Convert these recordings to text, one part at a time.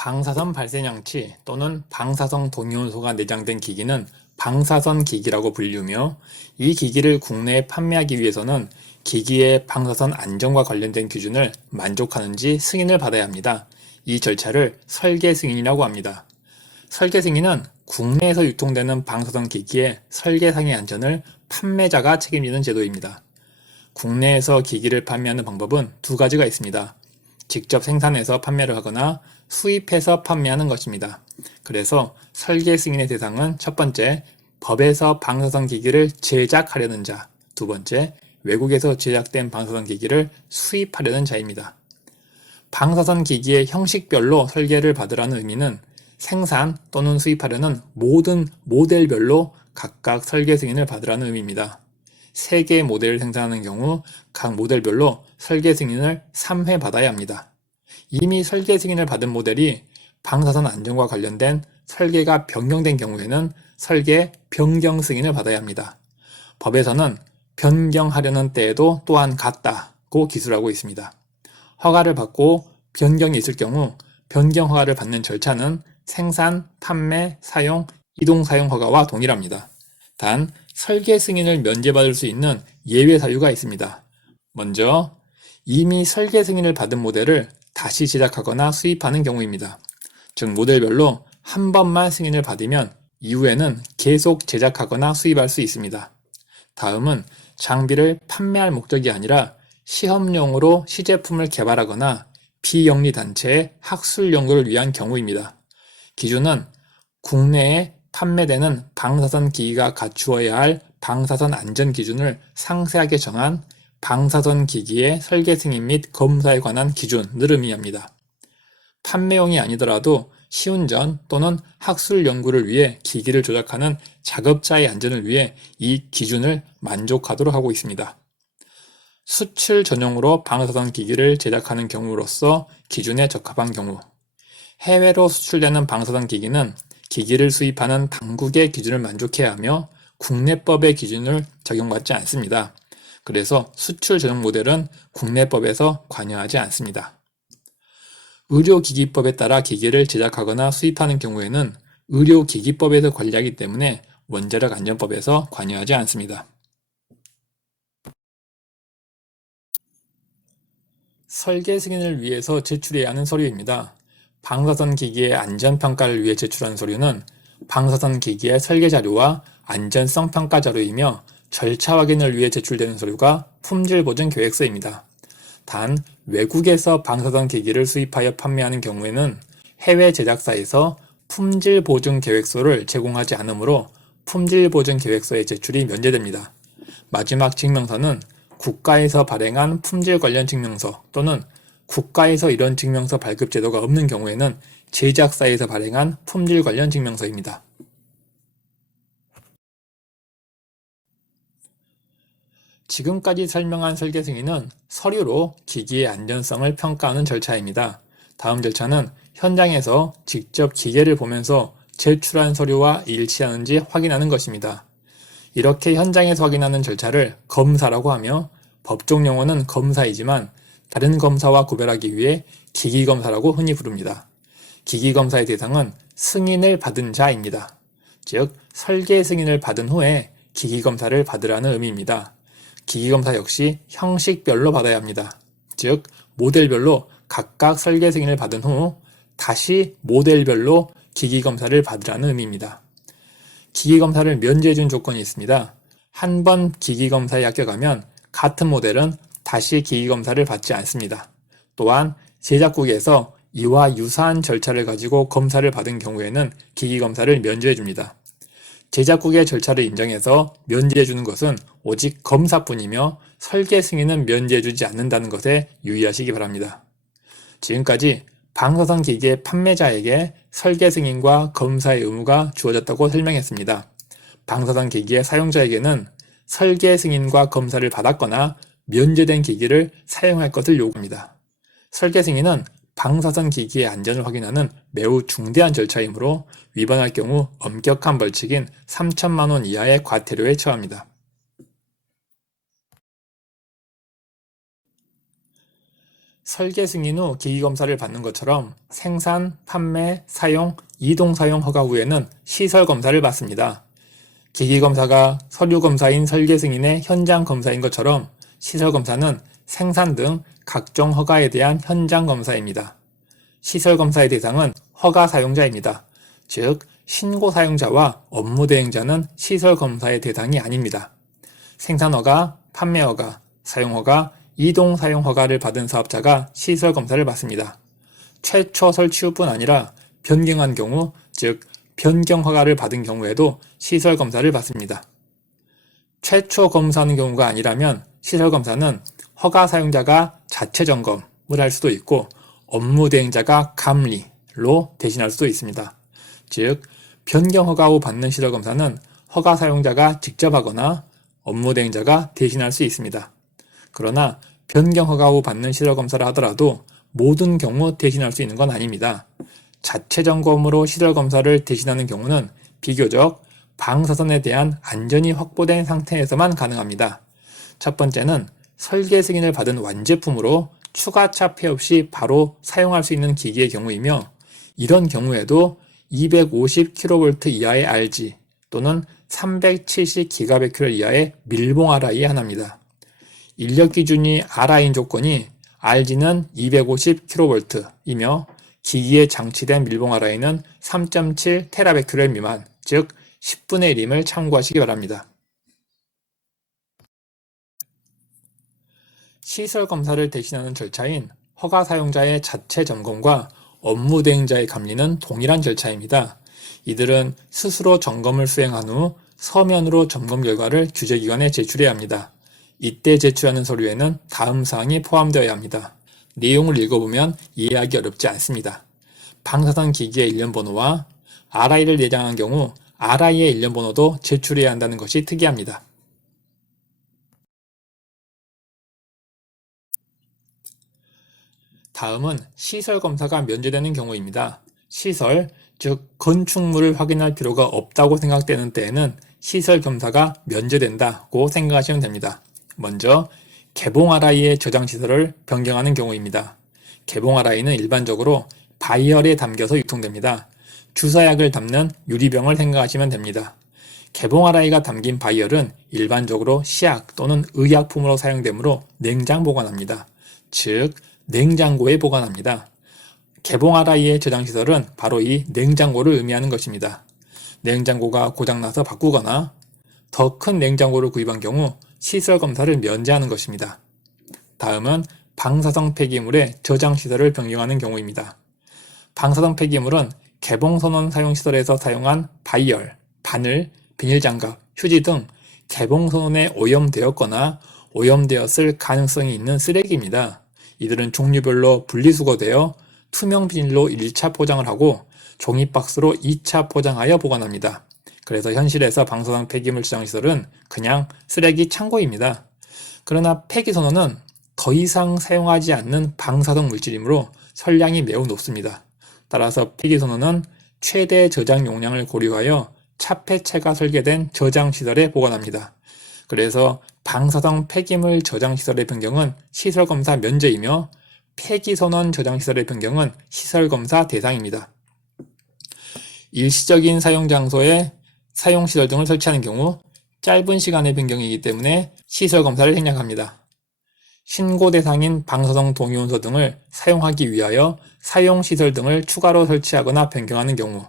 방사선 발생장치 또는 방사성 동위원소가 내장된 기기는 방사선 기기라고 불리우며 이 기기를 국내에 판매하기 위해서는 기기의 방사선 안전과 관련된 기준을 만족하는지 승인을 받아야 합니다. 이 절차를 설계 승인이라고 합니다. 설계 승인은 국내에서 유통되는 방사선 기기의 설계상의 안전을 판매자가 책임지는 제도입니다. 국내에서 기기를 판매하는 방법은 두 가지가 있습니다. 직접 생산해서 판매를 하거나 수입해서 판매하는 것입니다. 그래서 설계 승인의 대상은 첫 번째, 법에서 방사선 기기를 제작하려는 자, 두 번째, 외국에서 제작된 방사선 기기를 수입하려는 자입니다. 방사선 기기의 형식별로 설계를 받으라는 의미는 생산 또는 수입하려는 모든 모델별로 각각 설계 승인을 받으라는 의미입니다. 3개의 모델을 생산하는 경우 각 모델별로 설계 승인을 3회 받아야 합니다. 이미 설계 승인을 받은 모델이 방사선 안전과 관련된 설계가 변경된 경우에는 설계 변경 승인을 받아야 합니다. 법에서는 변경하려는 때에도 또한 같다고 기술하고 있습니다. 허가를 받고 변경이 있을 경우 변경 허가를 받는 절차는 생산, 판매, 사용, 이동 사용 허가와 동일합니다. 단 설계 승인을 면제받을 수 있는 예외 사유가 있습니다. 먼저 이미 설계 승인을 받은 모델을 다시 제작하거나 수입하는 경우입니다. 즉 모델별로 한 번만 승인을 받으면 이후에는 계속 제작하거나 수입할 수 있습니다. 다음은 장비를 판매할 목적이 아니라 시험용으로 시제품을 개발하거나 비영리 단체의 학술 연구를 위한 경우입니다. 기준은 국내에 판매되는 방사선 기기가 갖추어야 할 방사선 안전 기준을 상세하게 정한 방사선 기기의 설계 승인 및 검사에 관한 기준을 의미합니다. 판매용이 아니더라도 시운전 또는 학술 연구를 위해 기기를 조작하는 작업자의 안전을 위해 이 기준을 만족하도록 하고 있습니다. 수출 전용으로 방사선 기기를 제작하는 경우로서 기준에 적합한 경우, 해외로 수출되는 방사선 기기는 기기를 수입하는 당국의 기준을 만족해야 하며 국내법의 기준을 적용받지 않습니다. 그래서 수출 전용 모델은 국내법에서 관여하지 않습니다. 의료기기법에 따라 기기를 제작하거나 수입하는 경우에는 의료기기법에서 관리하기 때문에 원자력 안전법에서 관여하지 않습니다. 설계 승인을 위해서 제출해야 하는 서류입니다. 방사선 기기의 안전평가를 위해 제출한 서류는 방사선 기기의 설계 자료와 안전성 평가 자료이며 절차 확인을 위해 제출되는 서류가 품질 보증 계획서입니다. 단 외국에서 방사선 기기를 수입하여 판매하는 경우에는 해외 제작사에서 품질 보증 계획서를 제공하지 않으므로 품질 보증 계획서의 제출이 면제됩니다. 마지막 증명서는 국가에서 발행한 품질 관련 증명서 또는 국가에서 이런 증명서 발급 제도가 없는 경우에는 제작사에서 발행한 품질 관련 증명서입니다. 지금까지 설명한 설계 승인은 서류로 기기의 안전성을 평가하는 절차입니다. 다음 절차는 현장에서 직접 기계를 보면서 제출한 서류와 일치하는지 확인하는 것입니다. 이렇게 현장에서 확인하는 절차를 검사라고 하며 법적 용어는 검사이지만 다른 검사와 구별하기 위해 기기검사라고 흔히 부릅니다. 기기검사의 대상은 승인을 받은 자입니다. 즉 설계 승인을 받은 후에 기기검사를 받으라는 의미입니다. 기기검사 역시 형식별로 받아야 합니다. 즉 모델별로 각각 설계 승인을 받은 후 다시 모델별로 기기검사를 받으라는 의미입니다. 기기검사를 면제해준 조건이 있습니다. 한 번 기기검사에 합격하면 같은 모델은 다시 기기검사를 받지 않습니다. 또한 제작국에서 이와 유사한 절차를 가지고 검사를 받은 경우에는 기기검사를 면제해줍니다. 제작국의 절차를 인정해서 면제해주는 것은 오직 검사뿐이며 설계 승인은 면제해주지 않는다는 것에 유의하시기 바랍니다. 지금까지 방사선 기기의 판매자에게 설계 승인과 검사의 의무가 주어졌다고 설명했습니다. 방사선 기기의 사용자에게는 설계 승인과 검사를 받았거나 면제된 기기를 사용할 것을 요구합니다. 설계 승인은 방사선 기기의 안전을 확인하는 매우 중대한 절차이므로 위반할 경우 엄격한 벌칙인 3천만 원 이하의 과태료에 처합니다. 설계 승인 후 기기검사를 받는 것처럼 생산, 판매, 사용, 이동 사용 허가 후에는 시설검사를 받습니다. 기기검사가 서류검사인 설계 승인의 현장 검사인 것처럼 시설검사는 생산 등 각종 허가에 대한 현장 검사입니다. 시설검사의 대상은 허가 사용자입니다. 즉, 신고 사용자와 업무 대행자는 시설검사의 대상이 아닙니다. 생산허가, 판매허가, 사용허가, 이동 사용허가를 받은 사업자가 시설검사를 받습니다. 최초 설치 후뿐 아니라 변경한 경우, 즉 변경허가를 받은 경우에도 시설검사를 받습니다. 최초 검사하는 경우가 아니라면 시설검사는 허가 사용자가 자체 점검을 할 수도 있고 업무 대행자가 감리로 대신할 수도 있습니다. 즉, 변경 허가 후 받는 시설검사는 허가 사용자가 직접 하거나 업무 대행자가 대신할 수 있습니다. 그러나 변경 허가 후 받는 시설검사를 하더라도 모든 경우 대신할 수 있는 건 아닙니다. 자체 점검으로 시설검사를 대신하는 경우는 비교적 방사선에 대한 안전이 확보된 상태에서만 가능합니다. 첫 번째는 설계 승인을 받은 완제품으로 추가 차폐 없이 바로 사용할 수 있는 기기의 경우이며, 이런 경우에도 250kV 이하의 RG 또는 370GBq 이하의 밀봉 RI에 한합니다. 인력 기준이 RI인 조건이 RG는 250kV이며 기기에 장치된 밀봉 RI는 3.7TBq 미만, 즉 10분의 1임을 참고하시기 바랍니다. 시설 검사를 대신하는 절차인 허가 사용자의 자체 점검과 업무 대행자의 감리는 동일한 절차입니다. 이들은 스스로 점검을 수행한 후 서면으로 점검 결과를 규제기관에 제출해야 합니다. 이때 제출하는 서류에는 다음 사항이 포함되어야 합니다. 내용을 읽어보면 이해하기 어렵지 않습니다. 방사선 기기의 일련 번호와 RI를 내장한 경우 RI의 일련 번호도 제출해야 한다는 것이 특이합니다. 다음은 시설 검사가 면제되는 경우입니다. 시설, 즉 건축물을 확인할 필요가 없다고 생각되는 때에는 시설 검사가 면제된다고 생각하시면 됩니다. 먼저 개봉 RI의 저장 시설을 변경하는 경우입니다. 개봉 RI는 일반적으로 바이얼에 담겨서 유통됩니다. 주사약을 담는 유리병을 생각하시면 됩니다. 개봉 RI가 담긴 바이얼은 일반적으로 시약 또는 의약품으로 사용되므로 냉장 보관합니다. 즉, 냉장고에 보관합니다. 개봉 RI의 저장시설은 바로 이 냉장고를 의미하는 것입니다. 냉장고가 고장나서 바꾸거나 더 큰 냉장고를 구입한 경우 시설검사를 면제하는 것입니다. 다음은 방사성 폐기물의 저장시설을 변경하는 경우입니다. 방사성 폐기물은 개봉선언 사용시설에서 사용한 바이얼, 바늘, 비닐장갑, 휴지 등 개봉선언에 오염되었거나 오염되었을 가능성이 있는 쓰레기입니다. 이들은 종류별로 분리수거되어 투명 비닐로 1차 포장을 하고 종이박스로 2차 포장하여 보관합니다. 그래서 현실에서 방사성 폐기물 저장시설은 그냥 쓰레기 창고입니다. 그러나 폐기선언은 더 이상 사용하지 않는 방사성 물질이므로 설량이 매우 높습니다. 따라서 폐기선언은 최대 저장 용량을 고려하여 차폐체가 설계된 저장시설에 보관합니다. 그래서 방사성 폐기물 저장시설의 변경은 시설검사 면제이며 폐기선언 저장시설의 변경은 시설검사 대상입니다. 일시적인 사용장소에 사용시설 등을 설치하는 경우 짧은 시간의 변경이기 때문에 시설검사를 생략합니다. 신고 대상인 방사성 동위원소 등을 사용하기 위하여 사용시설 등을 추가로 설치하거나 변경하는 경우,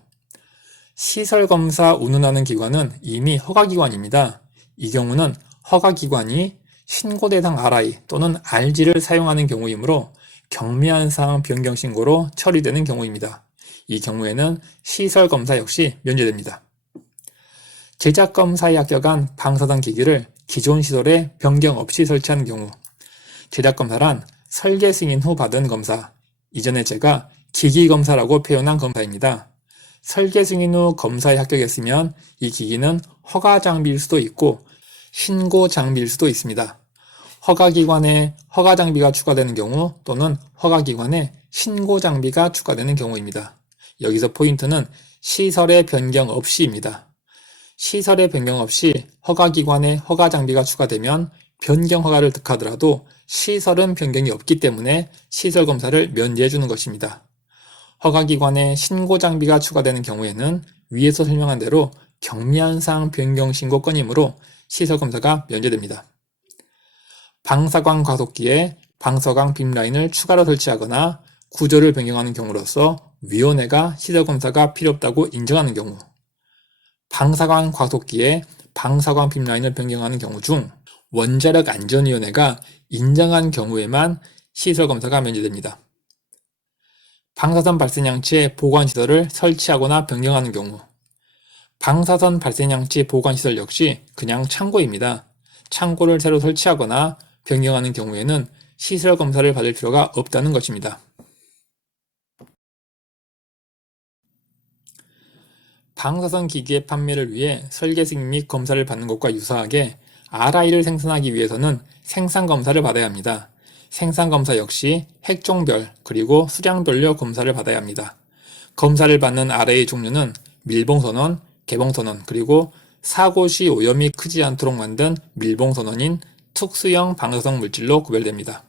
시설검사 운운하는 기관은 이미 허가기관입니다. 이 경우는 허가기관이 신고 대상 RI 또는 RG를 사용하는 경우이므로 경미한 사항 변경 신고로 처리되는 경우입니다. 이 경우에는 시설검사 역시 면제됩니다. 제작검사에 합격한 방사선 기기를 기존 시설에 변경 없이 설치하는 경우, 제작검사란 설계 승인 후 받은 검사, 이전에 제가 기기검사라고 표현한 검사입니다. 설계 승인 후 검사에 합격했으면 이 기기는 허가 장비일 수도 있고 신고 장비일 수도 있습니다. 허가기관에 허가 장비가 추가되는 경우 또는 허가기관에 신고 장비가 추가되는 경우입니다. 여기서 포인트는 시설의 변경 없이입니다. 시설의 변경 없이 허가기관에 허가 장비가 추가되면 변경 허가를 득하더라도 시설은 변경이 없기 때문에 시설 검사를 면제해 주는 것입니다. 허가기관에 신고 장비가 추가되는 경우에는 위에서 설명한 대로 경미한 사항 변경 신고 건이므로 시설 검사가 면제됩니다. 방사광 과속기에 방사광 빔라인을 추가로 설치하거나 구조를 변경하는 경우로서 위원회가 시설 검사가 필요 없다고 인정하는 경우, 방사광 과속기에 방사광 빔라인을 변경하는 경우 중 원자력 안전위원회가 인정한 경우에만 시설 검사가 면제됩니다. 방사선 발생장치의 보관시설을 설치하거나 변경하는 경우, 방사선 발생장치 보관시설 역시 그냥 창고입니다. 창고를 새로 설치하거나 변경하는 경우에는 시설 검사를 받을 필요가 없다는 것입니다. 방사선 기기의 판매를 위해 설계 승인 및 검사를 받는 것과 유사하게 RI를 생산하기 위해서는 생산검사를 받아야 합니다. 생산검사 역시 핵종별 그리고 수량별로 검사를 받아야 합니다. 검사를 받는 RI 종류는 밀봉선언, 개봉선언, 그리고 사고 시 오염이 크지 않도록 만든 밀봉선언인 특수형 방사성 물질로 구별됩니다.